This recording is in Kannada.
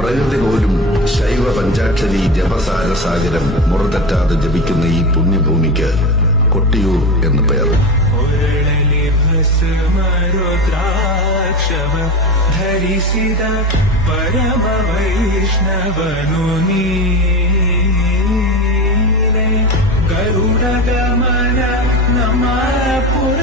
പ്രകൃതി പോലും ശൈവ പഞ്ചാക്ഷരി ജപസാരസാഗരം മുറതെറ്റാതെ ജപിക്കുന്ന ഈ പുണ്യഭൂമിക്ക് കൊട്ടിയൂർ എന്ന് പേർ. ಧರಿಸಿದ ಪರಮ ವೈಷ್ಣವನು ನೀನೆ ಗರುಡ ಗಮನ ನಮ್ಮ ಪುರ